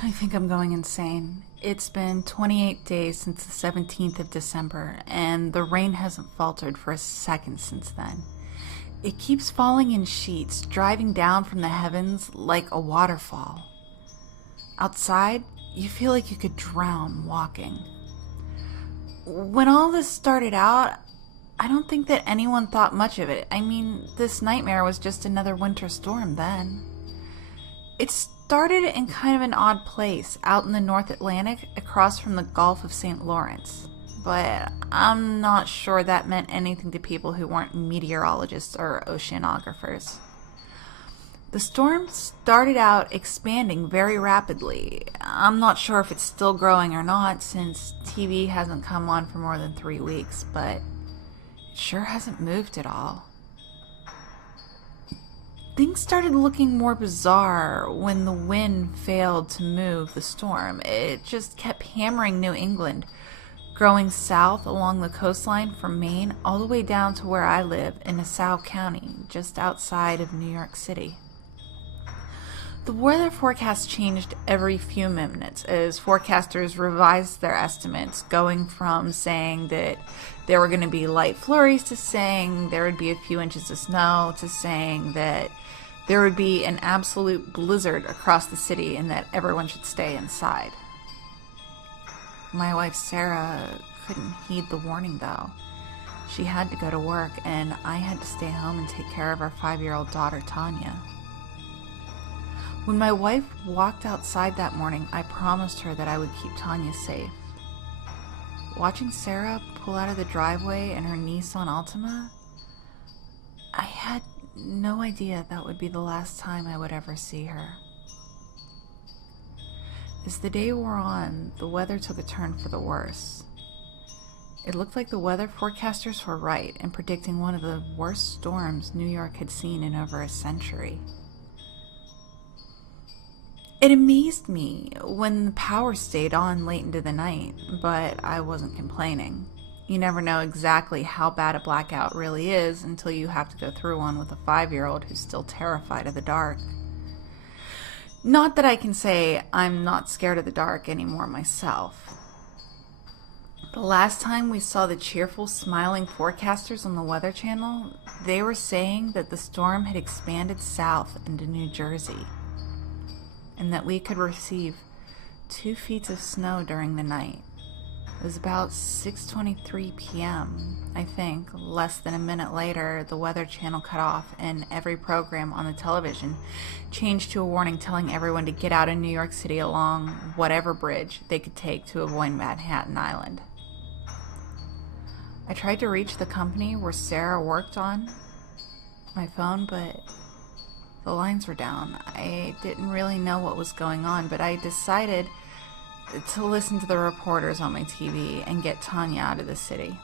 I think I'm going insane. It's been 28 days since the 17th of December, and the rain hasn't faltered for a second since then. It keeps falling in sheets, driving down from the heavens like a waterfall. Outside, you feel like you could drown walking. When all this started out, I don't think that anyone thought much of it. I mean, this nightmare was just another winter storm then. It started in kind of an odd place, out in the North Atlantic, across from the Gulf of St. Lawrence. But I'm not sure that meant anything to people who weren't meteorologists or oceanographers. The storm started out expanding very rapidly. I'm not sure if it's still growing or not, since TV hasn't come on for more than 3 weeks, but it sure hasn't moved at all. Things started looking more bizarre when the wind failed to move the storm. It just kept hammering New England, growing south along the coastline from Maine all the way down to where I live in Nassau County, just outside of New York City. The weather forecast changed every few minutes as forecasters revised their estimates, going from saying that there were going to be light flurries to saying there would be a few inches of snow to saying that there would be an absolute blizzard across the city and that everyone should stay inside. My wife Sarah couldn't heed the warning though. She had to go to work and I had to stay home and take care of our 5-year-old daughter Tanya. When my wife walked outside that morning, I promised her that I would keep Tanya safe. Watching Sarah pull out of the driveway in her Nissan Altima, I had no idea that would be the last time I would ever see her. As the day wore on, the weather took a turn for the worse. It looked like the weather forecasters were right in predicting one of the worst storms New York had seen in over a century. It amazed me when the power stayed on late into the night, but I wasn't complaining. You never know exactly how bad a blackout really is until you have to go through one with a 5-year-old who's still terrified of the dark. Not that I can say I'm not scared of the dark anymore myself. The last time we saw the cheerful, smiling forecasters on the Weather Channel, they were saying that the storm had expanded south into New Jersey, and that we could receive 2 feet of snow during the night. It was about 6:23 p.m., I think. Less than a minute later, the Weather Channel cut off and every program on the television changed to a warning telling everyone to get out of New York City along whatever bridge they could take to avoid Manhattan Island. I tried to reach the company where Sarah worked on my phone, but the lines were down. I didn't really know what was going on, but I decided to listen to the reporters on my TV and get Tanya out of the city.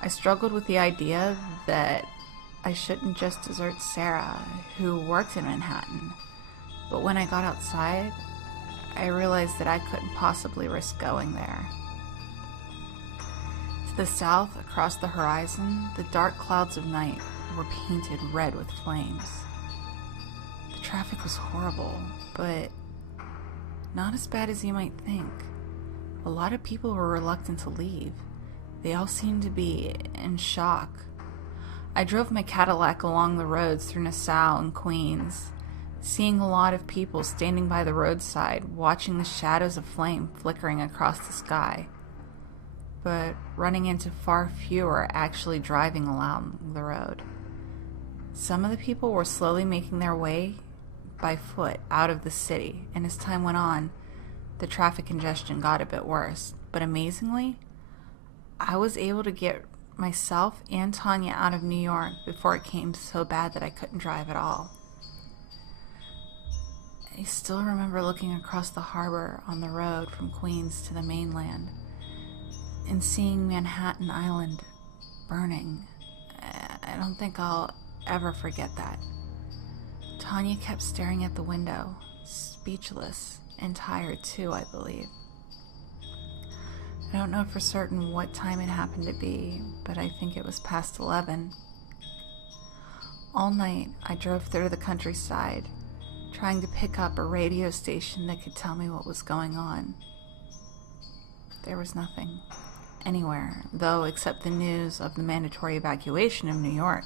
I struggled with the idea that I shouldn't just desert Sarah, who worked in Manhattan. But when I got outside, I realized that I couldn't possibly risk going there. To the south, across the horizon, the dark clouds of night were painted red with flames. The traffic was horrible, but not as bad as you might think. A lot of people were reluctant to leave. They all seemed to be in shock. I drove my Cadillac along the roads through Nassau and Queens, seeing a lot of people standing by the roadside, watching the shadows of flame flickering across the sky, but running into far fewer actually driving along the road. Some of the people were slowly making their way by foot out of the city, and as time went on, the traffic congestion got a bit worse. But amazingly, I was able to get myself and Tanya out of New York before it came so bad that I couldn't drive at all. I still remember looking across the harbor on the road from Queens to the mainland and seeing Manhattan Island burning. I don't think I'll ever forget that. Tanya kept staring at the window, speechless and tired too, I believe. I don't know for certain what time it happened to be, but I think it was past 11. All night, I drove through the countryside, trying to pick up a radio station that could tell me what was going on. There was nothing anywhere, though, except the news of the mandatory evacuation of New York.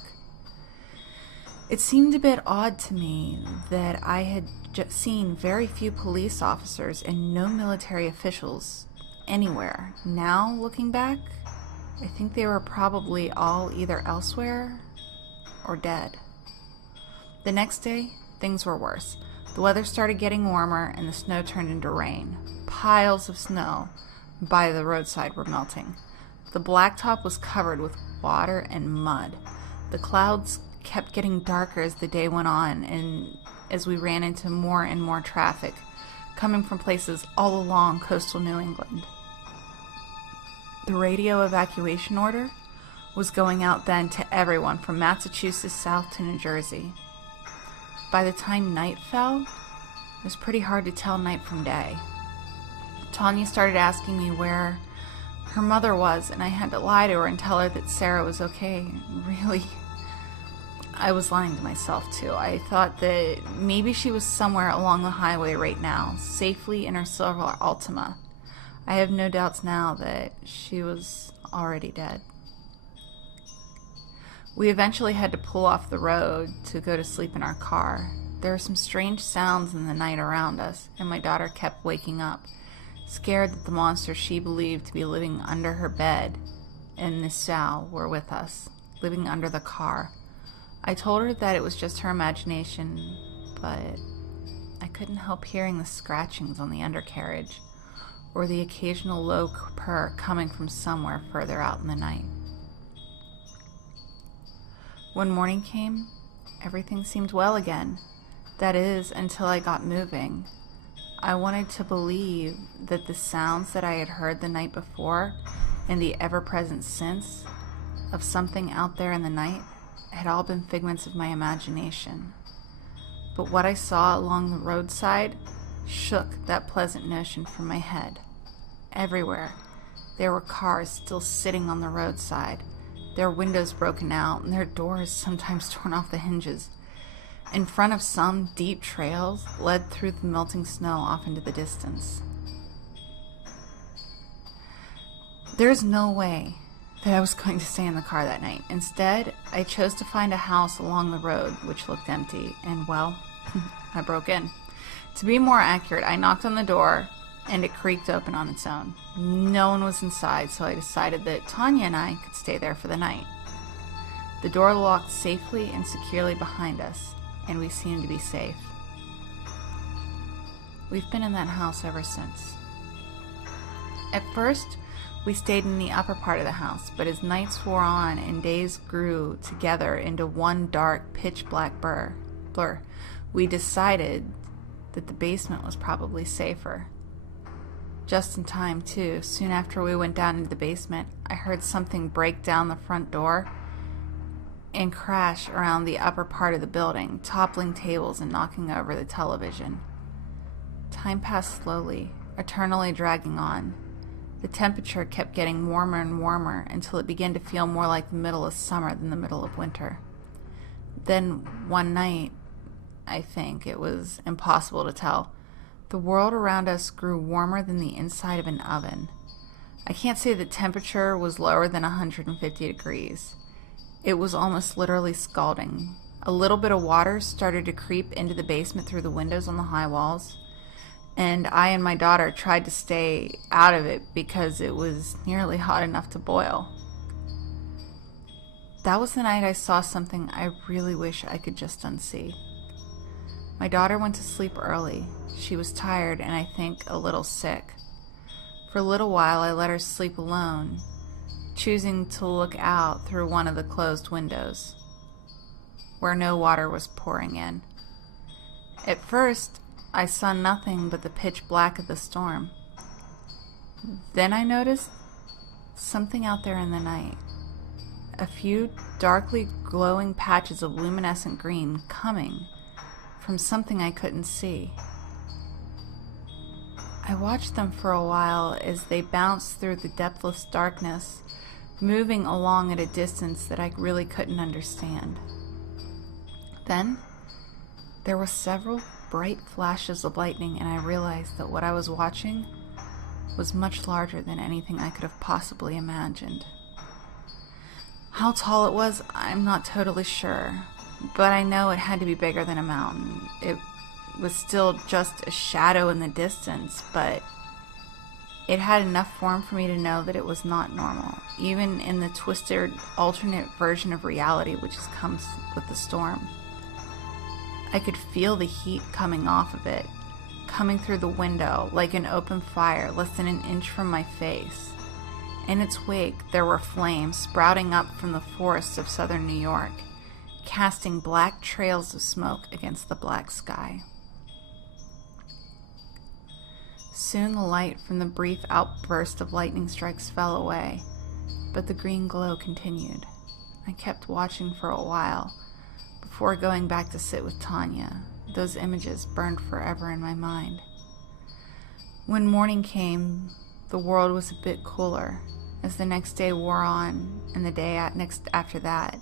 It seemed a bit odd to me that I had seen very few police officers and no military officials anywhere. Now, looking back, I think they were probably all either elsewhere or dead. The next day, things were worse. The weather started getting warmer and the snow turned into rain. Piles of snow by the roadside were melting. The blacktop was covered with water and mud. The clouds kept getting darker as the day went on and as we ran into more and more traffic coming from places all along coastal New England. The radio evacuation order was going out then to everyone from Massachusetts south to New Jersey. By the time night fell, it was pretty hard to tell night from day. Tanya started asking me where her mother was, and I had to lie to her and tell her that Sarah was okay. Really, I was lying to myself too. I thought that maybe she was somewhere along the highway right now, safely in her silver Altima. I have no doubts now that she was already dead. We eventually had to pull off the road to go to sleep in our car. There were some strange sounds in the night around us, and my daughter kept waking up, scared that the monster she believed to be living under her bed and the sow were with us, living under the car. I told her that it was just her imagination, but I couldn't help hearing the scratchings on the undercarriage or the occasional low purr coming from somewhere further out in the night. When morning came, everything seemed well again. That is, until I got moving. I wanted to believe that the sounds that I had heard the night before and the ever-present sense of something out there in the night had all been figments of my imagination. But what I saw along the roadside shook that pleasant notion from my head. Everywhere, there were cars still sitting on the roadside, their windows broken out and their doors sometimes torn off the hinges. In front of some, deep trails led through the melting snow off into the distance. There's no way that I was going to stay in the car that night. Instead, I chose to find a house along the road which looked empty, and well, I broke in. To be more accurate, I knocked on the door and it creaked open on its own. No one was inside, so I decided that Tanya and I could stay there for the night. The door locked safely and securely behind us, and we seemed to be safe. We've been in that house ever since. At first, we stayed in the upper part of the house, but as nights wore on and days grew together into one dark, pitch-black blur, we decided that the basement was probably safer. Just in time, too. Soon after we went down into the basement, I heard something break down the front door and crash around the upper part of the building, toppling tables and knocking over the television. Time passed slowly, eternally dragging on. The temperature kept getting warmer and warmer until it began to feel more like the middle of summer than the middle of winter. Then, one night, I think, it was impossible to tell, the world around us grew warmer than the inside of an oven. I can't say the temperature was lower than 150 degrees. It was almost literally scalding. A little bit of water started to creep into the basement through the windows on the high walls, and I and my daughter tried to stay out of it because it was nearly hot enough to boil. That was the night I saw something I really wish I could just unsee. My daughter went to sleep early. She was tired and I think a little sick. For a little while I let her sleep alone, choosing to look out through one of the closed windows, where no water was pouring in. At first, I saw nothing but the pitch black of the storm. Then I noticed something out there in the night. A few darkly glowing patches of luminescent green coming from something I couldn't see. I watched them for a while as they bounced through the depthless darkness, moving along at a distance that I really couldn't understand. Then, there were several bright flashes of lightning, and I realized that what I was watching was much larger than anything I could have possibly imagined. How tall it was, I'm not totally sure, but I know it had to be bigger than a mountain. It was still just a shadow in the distance, but it had enough form for me to know that it was not normal, even in the twisted alternate version of reality which comes with the storm. I could feel the heat coming off of it, coming through the window like an open fire less than an inch from my face. In its wake, there were flames sprouting up from the forests of southern New York, casting black trails of smoke against the black sky. Soon the light from the brief outburst of lightning strikes fell away, but the green glow continued. I kept watching for a while before going back to sit with Tanya. Those images burned forever in my mind. When morning came, the world was a bit cooler. As the next day wore on, and the day next after that,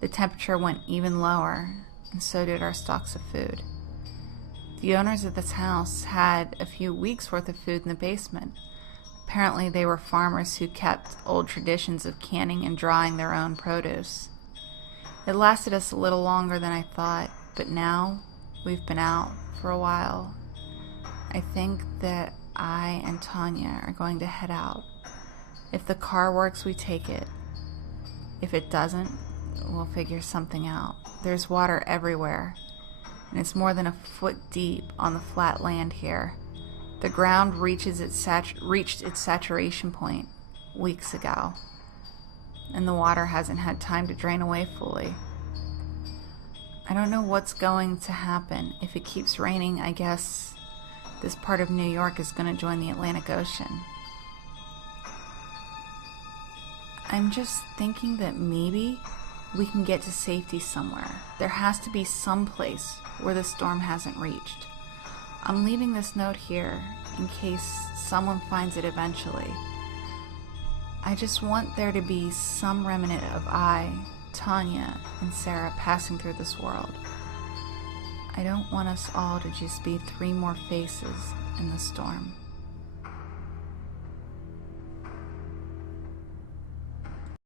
the temperature went even lower, and so did our stocks of food. The owners of this house had a few weeks' worth of food in the basement. Apparently they were farmers who kept old traditions of canning and drying their own produce. It lasted us a little longer than I thought, but now we've been out for a while. I think that I and Tanya are going to head out. If the car works, we take it. If it doesn't, we'll figure something out. There's water everywhere, and it's more than a foot deep on the flat land here. The ground reached its saturation point weeks ago, and the water hasn't had time to drain away fully. I don't know what's going to happen. If it keeps raining, I guess this part of New York is going to join the Atlantic Ocean. I'm just thinking that maybe we can get to safety somewhere. There has to be some place where the storm hasn't reached. I'm leaving this note here in case someone finds it eventually. I just want there to be some remnant of I, Tanya, and Sarah passing through this world. I don't want us all to just be 3 more faces in the storm.